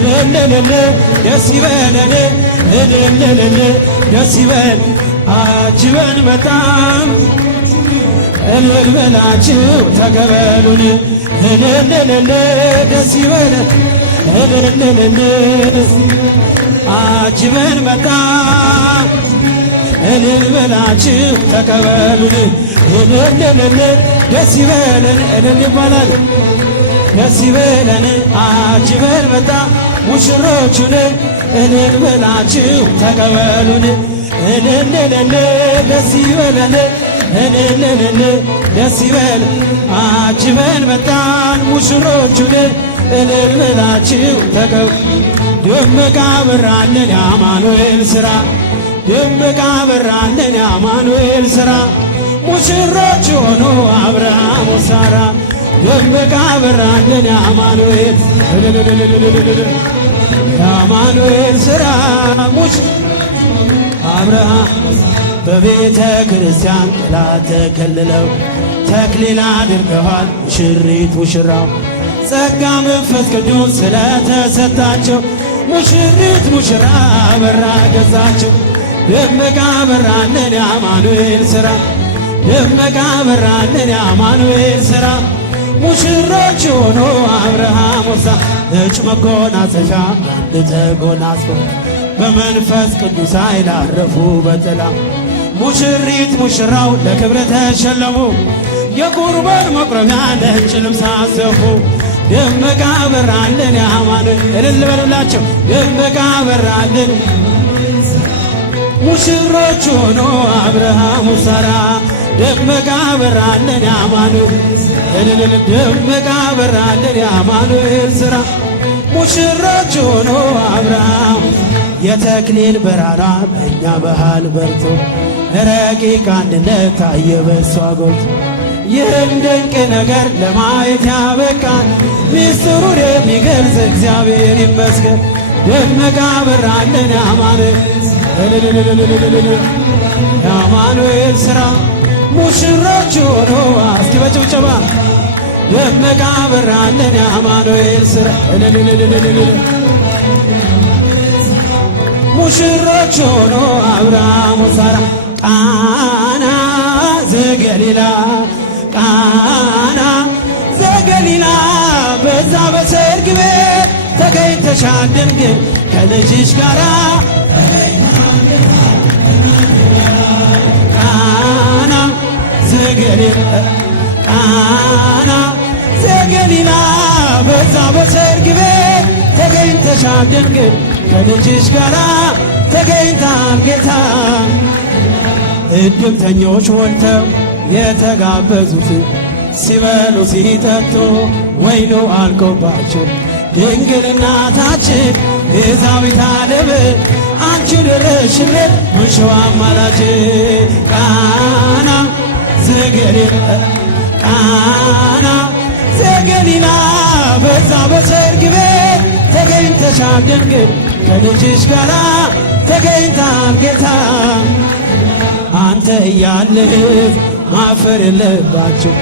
እልልልል ደስ ይበለን እልልልል ደስ ይበል አጅበን በጣም እልል በላችሁ ተቀበሉን እልልልል ደስ ይበለን እልልልል አጅበን በጣም እልል በላችሁ ተቀበሉን እልልልል ደስ ይበለን እልል ይባላል ደስ ይበለን አጅበን በጣም ሙሽሮቹን እልል በላችሁ ተቀበሉን እልልልል ደስ ይበለን እልልልል ደስ ይበል አጅበን በጣም ሙሽሮቹን እልል በላችሁ ተቀበሉን ደመቀ አበራልን የአማኑኤል ሥራ ደመቀ አበራልን የአማኑኤል ሥራ ሙሽሮች ሆኑ አብርሃም ወሳራ ደመቀ አበራልን የአማኑኤል የአማኑኤል ሥራ አብርሃም በቤተ ክርስቲያን ጥላ ተከልለው ተክሊል አድርገዋል ሙሽሪት ሙሽራው ጸጋ መንፈስ ቅዱስ ስለተሰጣቸው ሙሽሪት ሙሽራ አበራ ገዛቸው ደመቀ አበራልን የአማኑኤል ሥራ ደመቀ አበራልን የአማኑኤል ሥራ ሙሽሮች ሆኖ አብርሃም ወሳ ነጭ መጎናጸፊያ አንድ ተጎናጽፈው በመንፈስ ቅዱስ ኃይል አረፉ በጥላ ሙሽሪት ሙሽራው ለክብር ተሸለሙ የቁርባን መቁረቢያ ነጭ ልብስ አሰፉ ደመቀ አበራልን የአማኑኤል እልል በሉላቸው ደመቀ አበራልን ሙሽሮች ሆኖ አብርሃም ሳራ ደመቀ አበራልን የአማኑኤል እልል ደመቀ አበራልን የአማኑኤል ሥራ ሙሽሮች ሆኖ አብርሃም የተክሊል ብርሃኗ በእኛ መሃል በርቶ ረቂቅ አንድነት ታየ በሷ ጎልቶ ይህን ድንቅ ነገር ለማየት ያበቃን ሚስጥሩን የሚገልጽ እግዚአብሔር ይመስገን ደመቀ አበራልን የአማኑኤል ሥራ ሙሽሮች ሆኖ እስኪ በጭብጨባ ደመቀ አበራልን የአማኑኤል ሥራ ሙሽሮች ሆኖ አብርሃም ወሳራ ቃና ዘገሊላ ቃና ዘገሊላ በዛ በሰርግ ቤት ተገኝተሻል ድንግል ከልጅሽ ጋራ ቃና ዘገሊላ ቃና ዘገሊላ በዛ በሰርግ ቤት ተገኝተሻል ድንግል ከልጅሽ ጋራ ተገኝታል ጌታ እድምተኞች ሞልተው የተጋበዙት ሲበሉ ሲጠጡ ወይኑ አልቆባቸው ድንግል እናታችን ቤዛዊተ ዓለም አንቺ ደረሽልን ሙሽዋ አማላጅ ቃና ዘገሊላ ቃና ዘገሊላ በዛ በሰርግ ቤት ተገኝተሻል ድንግል ከልጅሽ ጋራ ተገኝታል ጌታ አንተ እያለህ ማፈር የለባቸው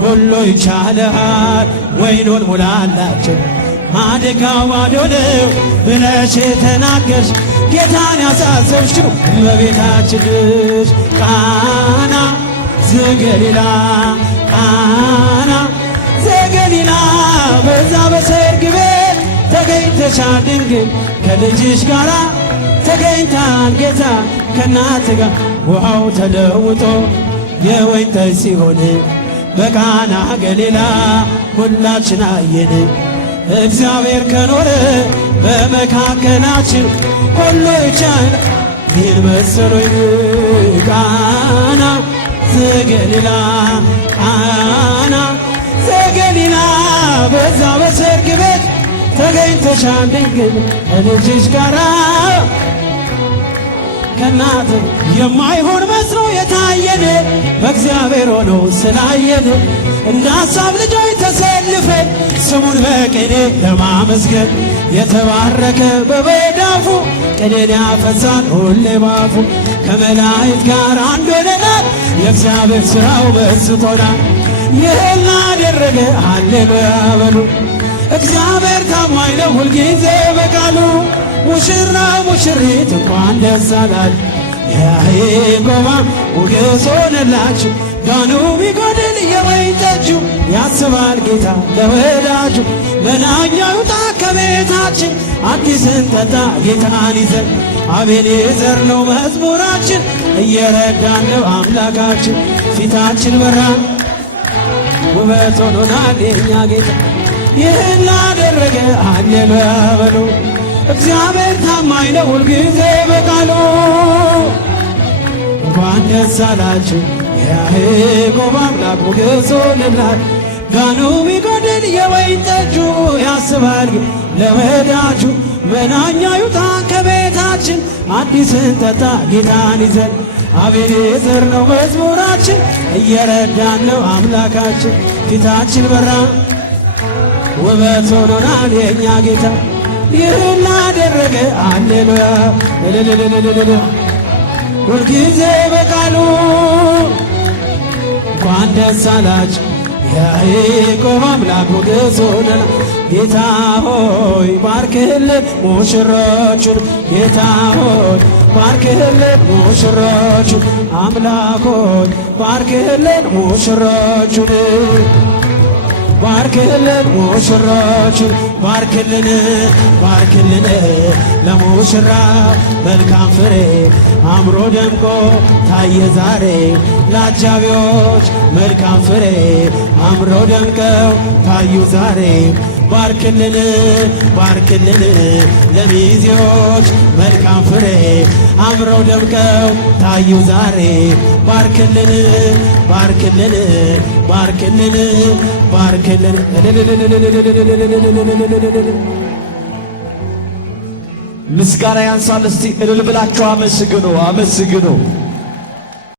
ሁሉ ይቻልሃል ወይኑን ሙላላቸው ማደጋው ባዶ ነው ብለሽ ተናገርሽ ጌታን ያሳሰብሽው እመቤታችን ልጅ ቃና ዘገሊላ ቃና ዘገሊላ በዛ በሰርግ ቤት ተገኝተሻል ድንግል ከልጅሽ ጋራ ተገኝታል ጌታ ከእናት ጋር ውሃው ተለውጦ የወይን ጠጅ ሲሆን በቃና ገሊላ ሁላችን አየን እግዚአብሔር ከኖረ በመካከላችን ሁሉ ይቻላል ይህን መሰሎኝ ቃና ዘገሊላ ቃና ዘገሊላ በዛ በሰርግ ቤት ተገኝተሻል ድንግል ከልጅሽ ጋራ ከናት የማይሆን መስሎ የታየን በእግዚአብሔር ሆኖ ስላየን እንደ ሐሳብ ልጆች ተሰልፈን ስሙን በቅኔ ለማመስገን የተባረከ በመዳፉ ቅኔን ያፈሳል ሁሌ ባፉ ከመላእክት ጋር አንድ ሆነናል የእግዚአብሔር ሥራው መስጦናል ይህን አደረገ ሃሌሉያ በሉ እግዚአብሔር ታማኝ ነው ሁልጊዜ በቃሉ። ሙሽራ ሙሽሪት እንኳን ደስ አላችሁ፣ የያዕቆብ ሞገስ ሆነላችሁ። ጋኑ ቢጎድል የወይን ጠጁ ያስባል ጌታ ለወዳጁ። መናኛው ይውጣ ከቤታችን አዲስን ጠጣ ጌታን ይዘን። አቤኔዘር ነው መዝሙራችን እየረዳን ነው አምላካችን። ፊታችን በራ ውበት ሆኖናል የኛ ጌታ። ይህን ላደረገ ሃሌሉያ በሉ። እግዚአብሔር ታማኝ ነው ሁልጊዜ በቃሉ። እንኳን ደስ አላችሁ የያዕቆብ አምላክ ሞገስ ሆነላችሁ። ጋኑ ቢጎድል የወይን ጠጁ ያስባል ለወዳጁ። መናኛ ይውጣ ከቤታችን አዲስን ጠጣ ጌታን ይዘን። አቤኔዘር ነው መዝሙራችን እየረዳን ነው አምላካችን። ፊታችን በራ ውበት ሆኖናል የእኛ ጌታ። ይህን ላደረገ ሃሌሉያ ሁልጊዜ በቃሉ። እንኳን ደስ አላችሁ የያዕቆብ አምላክ ሞገስ ሆነላችሁ። ጌታ ሆይ ባርክልን ሙሽሮቹን፣ ጌታ ሆይ ባርክልን ሙሽሮቹን፣ አምላክ ሆይ ባርክልን ሙሽሮቹን፣ ባርክልን ሙሽሮቹን፣ ባርክልን ባርክልን ለሙሽራ መልካም ፍሬ አምሮ ደምቆ ታየ ዛሬ። ለአጃቢዎች መልካም ፍሬ አምሮ ደምቀው ታዩ ዛሬ። ባርክልን ባርክልን ለሚዜዎች መልካም ፍሬ አምረው ደምቀው ታዩ ዛሬ። ባርክልን ባርክልን ባርክልን ባርክልን። ምስጋና ያንሳል። እስቲ እልል ብላችሁ አመስግኑ አመስግኑ።